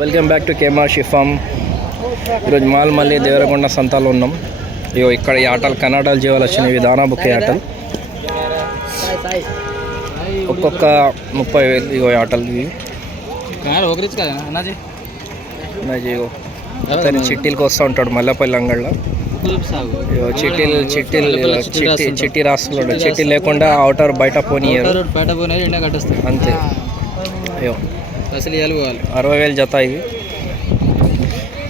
Welcome back to కేమార్ షిఫామ్. ఈరోజు మళ్ళీ దేవరకొండ సంతాలో ఉన్నాం. ఇగో ఇక్కడ ఈ ఆటలు కర్ణాటక జీవాలు వచ్చినవి, దానా బుక్కే ఆటలు. ఒక్కొక్క 30,000. ఇగో ఆటలు ఇవి అతని చిట్టీలకు వస్తూ ఉంటాడు మల్లెపల్లి అంగళ్ళ. చిట్టి రాస్తున్నాడు. చిట్టి లేకుండా అవుటర్ బయట పోనీయరు అంతే. అయ్యో 60,000 జత ఇవి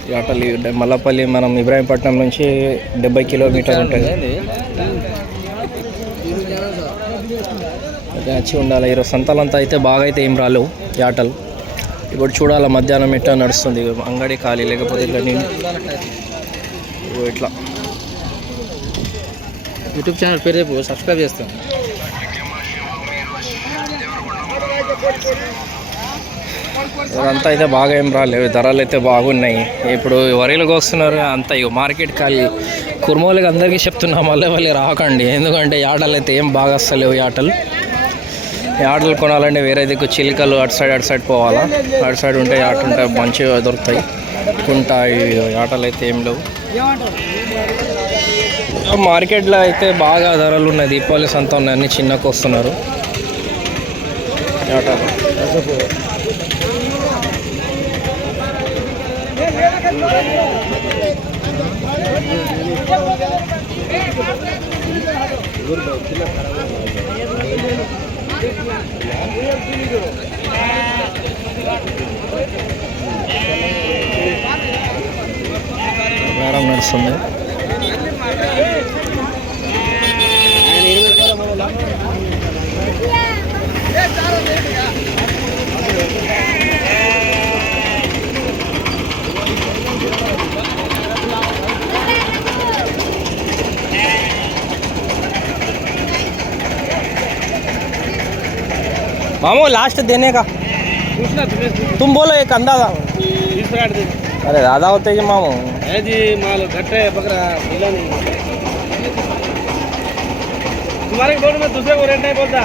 ఈ ఆటలు. మల్లపల్లి మనం ఇబ్రాహీంపట్నం నుంచి 70 కిలోమీటర్లు ఉంటుంది. వచ్చి ఉండాలి. ఈరోజు సంతాలంతా అయితే బాగా అయితే ఏం రాలేవు ఈ ఆటలు. ఇప్పుడు చూడాలి మధ్యాహ్నం ఎట్లా నడుస్తుంది. అంగడి ఖాళీ లేకపోతే ఇట్లా నేను ఇట్లా యూట్యూబ్ ఛానల్ పేరు రేపు సబ్స్క్రైబ్ చేస్తాను. ఇదంతా అయితే బాగా ఏం రాలేవు, ధరలు అయితే బాగున్నాయి. ఇప్పుడు వరిలకు వస్తున్నారు అంతా. ఇక మార్కెట్ ఖాళీ. కుర్మోళ్ళకి అందరికీ చెప్తున్నా మళ్ళీ రాకండి, ఎందుకంటే ఈ ఆటలు అయితే ఏం బాగా వస్తలేవు. ఈ ఆటలు కొనాలంటే వేరే దిక్కు చిలుకలు అటు సైడ్ పోవాలా. అటు సైడ్ ఉంటే ఆట ఉంటాయి, మంచిగా దొరుకుతాయి. ఉంటాయి ఆటలు అయితే ఏం లేవు. మార్కెట్లో అయితే బాగా ధరలు ఉన్నాయి. దీపావళి సంత ఉన్నాయి, అన్నీ చిన్నకు వస్తున్నారు ఆటలు. వ్యాపారం నడుస్తుంది. मामू लास्ट देने का तुम बोलो एक अंदाजा. अरे ज़्यादा होते जी मामू. जी माल घट है बकरा मिला नहीं. तुम्हारे बोर्ड में दूसरे को रेट नहीं बोलता.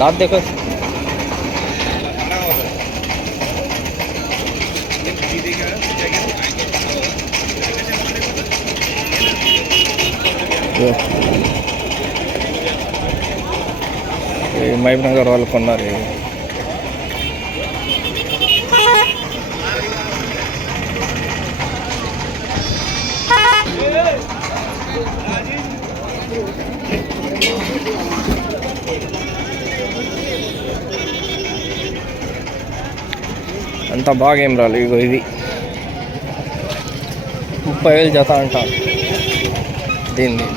दांत देखो. మహబూబ్ నగర్ వాళ్ళు కొన్నారు. అంత బాగా ఏం రాలి. ఇగో ఇది 30,000 జత అంటారు దీన్ని.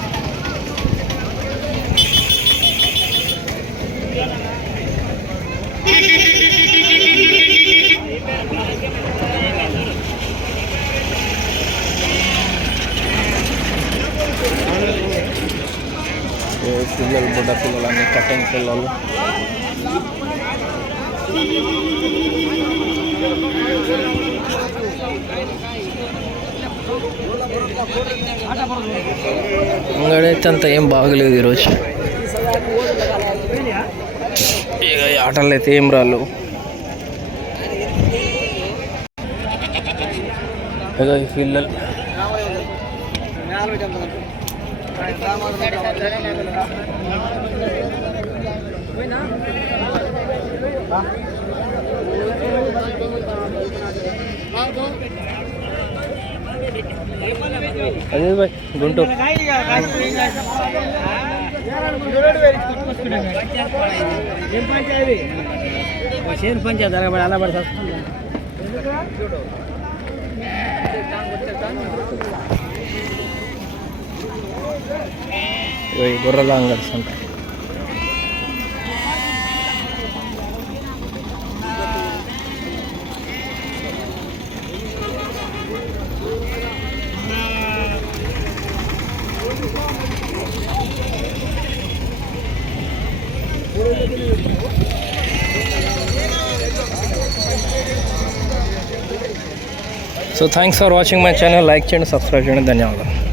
పిల్లలు బుడ్డ పిల్లలు అన్ని కటింగ్ పిల్లలు. అంగడైతే అంత ఏం బాగలేదు ఈరోజు. ఇక ఈ ఆటలు అయితే ఏం రాలు. ఇక ఈ పిల్లలు అదే బాయ్ గుంటూరు. పంచాయతీ అలా పడి గొర్రెల అంగడి సంత. So thanks for watching my channel. Like చేయండి, సబ్స్క్రైబ్ చేయండి. ధన్యవాదాలు.